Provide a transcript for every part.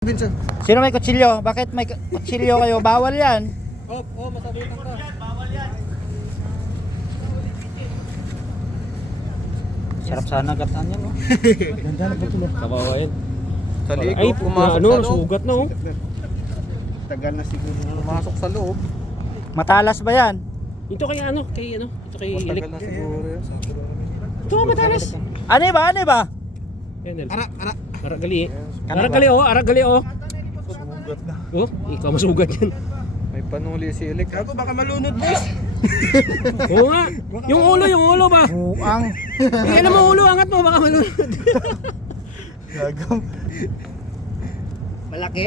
Vincent. Sino may kutsilyo? Bakit may kutsilyo kayo? Bawal yan. Masabitan ka. Bawal yan. Sarap sana gataan yan, no? Ganda na patuloy. Kawawa yan. Sa liig, Ay, pumasok ano, sa loob. sugat na oh. Tagal na siguro. Pumasok sa loob. Matalas ba yan? Ito kay ano, ito kay Mas Ilik. tagal na siguro yun. Ito matalas. Ano ba? Ano ba? Yan, Ara. Aragali. Ano Aragali oh, aragali oh. Sugat na. Oh, ikaw masugat yan. May panuli si Ilik. Ako baka malunod, boss. Oo nga. Yung ulo ba? Buang. Tingnan mo ulo, angat mo baka malunod. Gagaw. Malaki?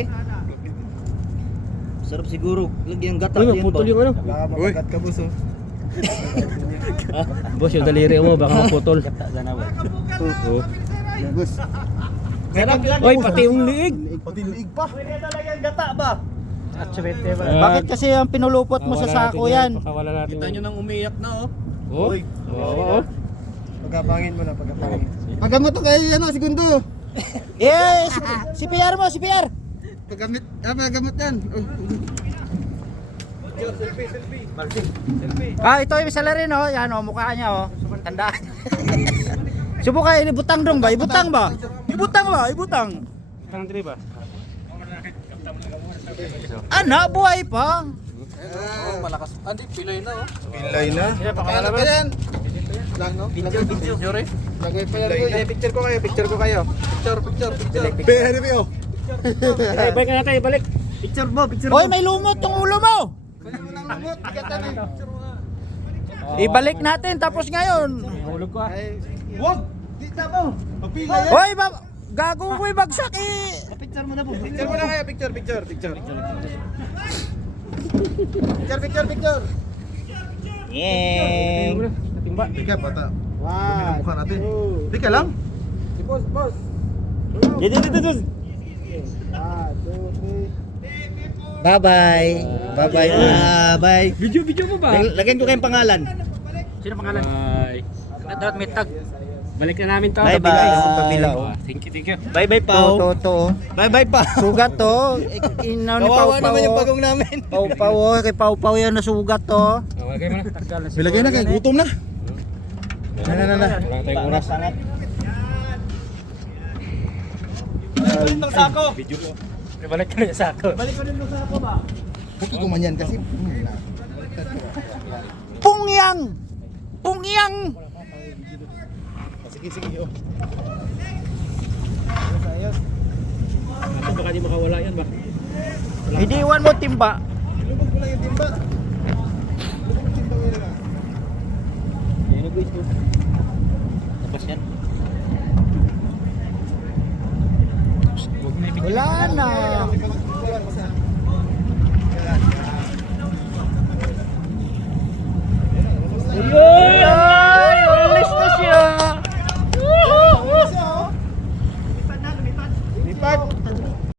Sarap siguro. Lagyan gata Uy, yan maputol ba? yung ano. Baka mabagat ka, boss. Boss, yung daliri mo baka maputol. Oh. Boss. Sarap yan. Oy, pati yung liig. Pati liig pa. Pwede talagang gata ba? Bakit kasi ang pinulupot mo sa sako yan? Pakawala natin. Kita nyo nang umiyak na, oh. Oh. Uy. Oo. Pagkapangin mo na, pagkapangin. Paggamot to kayo yan, segundo. Eh, si PR mo, si PR. Paggamot yan. Ah, ito yung isa na rin, oh. Yan, oh, mukha niya, oh. Tandaan. Subukan, ibutang dong ba? Ibutang ba? Ibutang ba? Ibutang. Kang diri ba? Ana, buhay pa. Malakas. Andi, pilay na, oh. Pilay na? Pakawala Paano ba? pa yan? Lang, no? Picture, eh. Lagay pa yan, boy. Picture ko kayo. Picture. Pera niyo. Ay, balik na natin, balik. Picture mo, picture Hoy, may lumot tong ulo mo. Ibalik natin tapos ngayon. Hulog ko ah. Wag! Dita mo! Pagpila yan! Hoy, gago ko bagsak eh. Picture mo na po. Picture mo na kayo, picture. Yeng. Timba. Ika, bata. Wow. Mukha natin. Ika lang. Si boss. Dito. Bye-bye. Bye-bye. Bye. Video mo ba? Lagyan ko kayong pangalan. Sino pangalan? Bye. Dapat may tag. Balik na namin to. Bye-bye. Pabila, oh. Thank you. Bye-bye Pao. To. Bye-bye pa. Sugat to. Inaw ni Pau Kawawa Pau. naman yung pagong namin. Pau oh. Kay Pau Pau yan na sugat to. Lagay mo na. Tagal na. Bilagay na kayo, gutom na. Na. Wala tayong oras. Balik ng sako. Video ko. Balik ka na sa ako. Balik ko rin ng sako ba? Puki kumanyan kasi. Pungyang. Sige, oh. Ito baka di makawala yan ba? Hidiwan mo timba. Lubog ko lang yung timba. Tapos yan. Wala na.